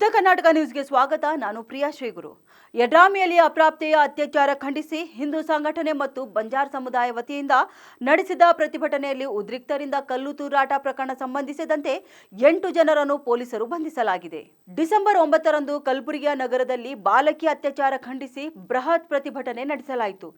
ಉತ್ತರ ಕರ್ನಾಟಕ ನ್ಯೂಸ್ಗೆ ಸ್ವಾಗತ ನಾನು ಪ್ರಿಯಾ ಶ್ರೀಗುರು ಯಡ್ರಾಮಿಯಲ್ಲಿ ಅಪ್ರಾಪ್ತೆಯ ಅತ್ಯಾಚಾರ ಖಂಡಿಸಿ ಹಿಂದೂ ಸಂಘಟನೆ ಮತ್ತು ಬಂಜಾರ್ ಸಮುದಾಯ ವತಿಯಿಂದ ನಡೆಸಿದ ಪ್ರತಿಭಟನೆಯಲ್ಲಿ ಉದ್ರಿಕ್ತರಿಂದ ಕಲ್ಲು ತೂರಾಟ ಪ್ರಕರಣ ಸಂಬಂಧಿಸಿದಂತೆ ಎಂಟು ಜನರನ್ನು ಪೊಲೀಸರು ಬಂಧಿಸಲಾಗಿದೆ ಡಿಸೆಂಬರ್ ಒಂಬತ್ತರಂದು ಕಲಬುರಗಿಯ ನಗರದಲ್ಲಿ ಬಾಲಕಿ ಅತ್ಯಾಚಾರ ಖಂಡಿಸಿ ಬೃಹತ್ ಪ್ರತಿಭಟನೆ ನಡೆಸಲಾಯಿತು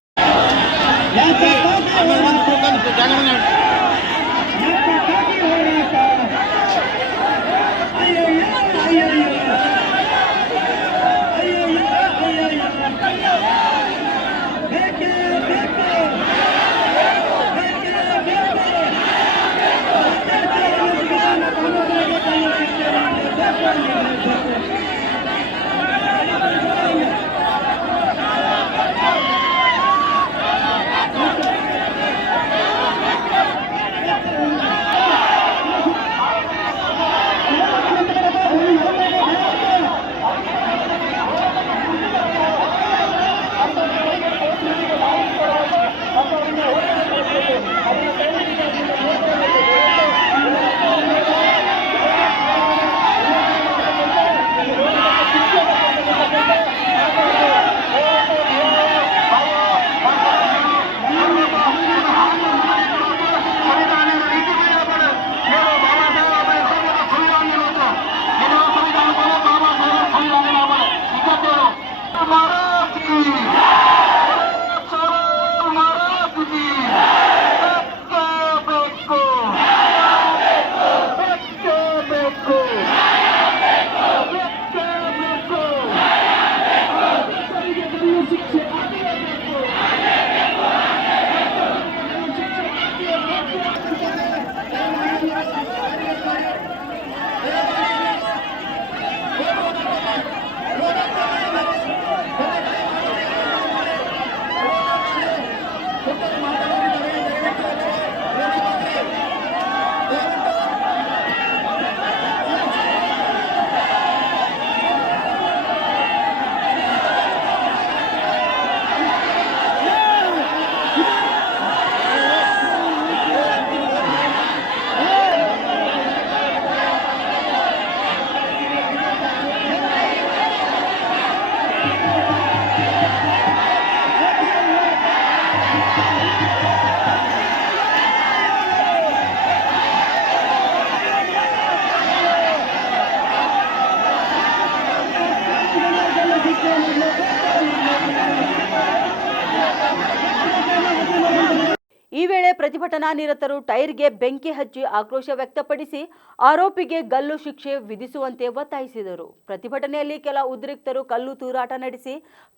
ಈ ವೇಳೆ ಪ್ರತಿಭಟನಾ ನಿರತರು ಟೈರ್ಗೆ ಬೆಂಕಿ ಹಚ್ಚಿ ಆಕ್ರೋಶ ವ್ಯಕ್ತಪಡಿಸಿ ಆರೋಪಿಗೆ ಗಲ್ಲು ಶಿಕ್ಷೆ ವಿಧಿಸುವಂತೆ ಒತ್ತಾಯಿಸಿದರು. ಪ್ರತಿಭಟನೆಯಲ್ಲಿ ಕೆಲ ಉದ್ರಿಕ್ತರು ಕಲ್ಲು ತೂರಾಟ ನಡೆಸಿ,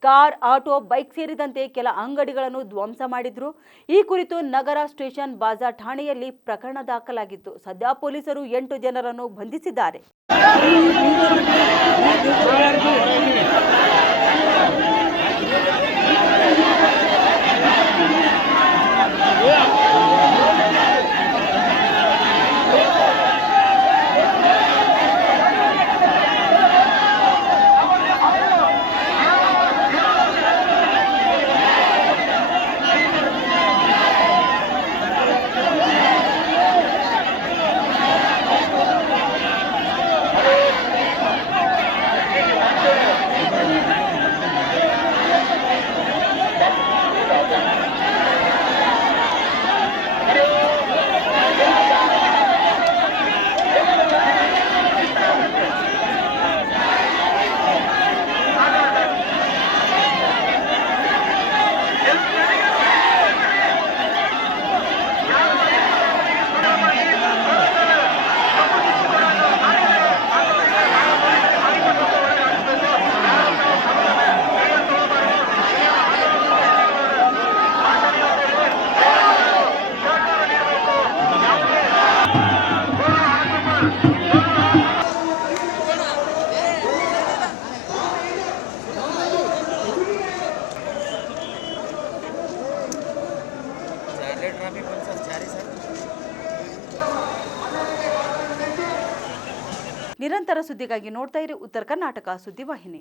ಕಾರ್, ಆಟೋ, ಬೈಕ್ ಸೇರಿದಂತೆ ಕೆಲ ಅಂಗಡಿಗಳನ್ನು ಧ್ವಂಸ ಮಾಡಿದ್ರು. ಈ ಕುರಿತು ನಗರ ಸ್ಟೇಷನ್ ಬಾಜಾರ್ ಠಾಣೆಯಲ್ಲಿ ಪ್ರಕರಣ ದಾಖಲಾಗಿತ್ತು. ಸದ್ಯ ಪೊಲೀಸರು ಎಂಟು ಜನರನ್ನು ಬಂಧಿಸಿದ್ದಾರೆ. ನಿರಂತರ ಸುದ್ದಿಗಾಗಿ ನೋಡ್ತಾ ಇರಿ ಉತ್ತರ ಕರ್ನಾಟಕ ಸುದ್ದಿವಾಹಿನಿ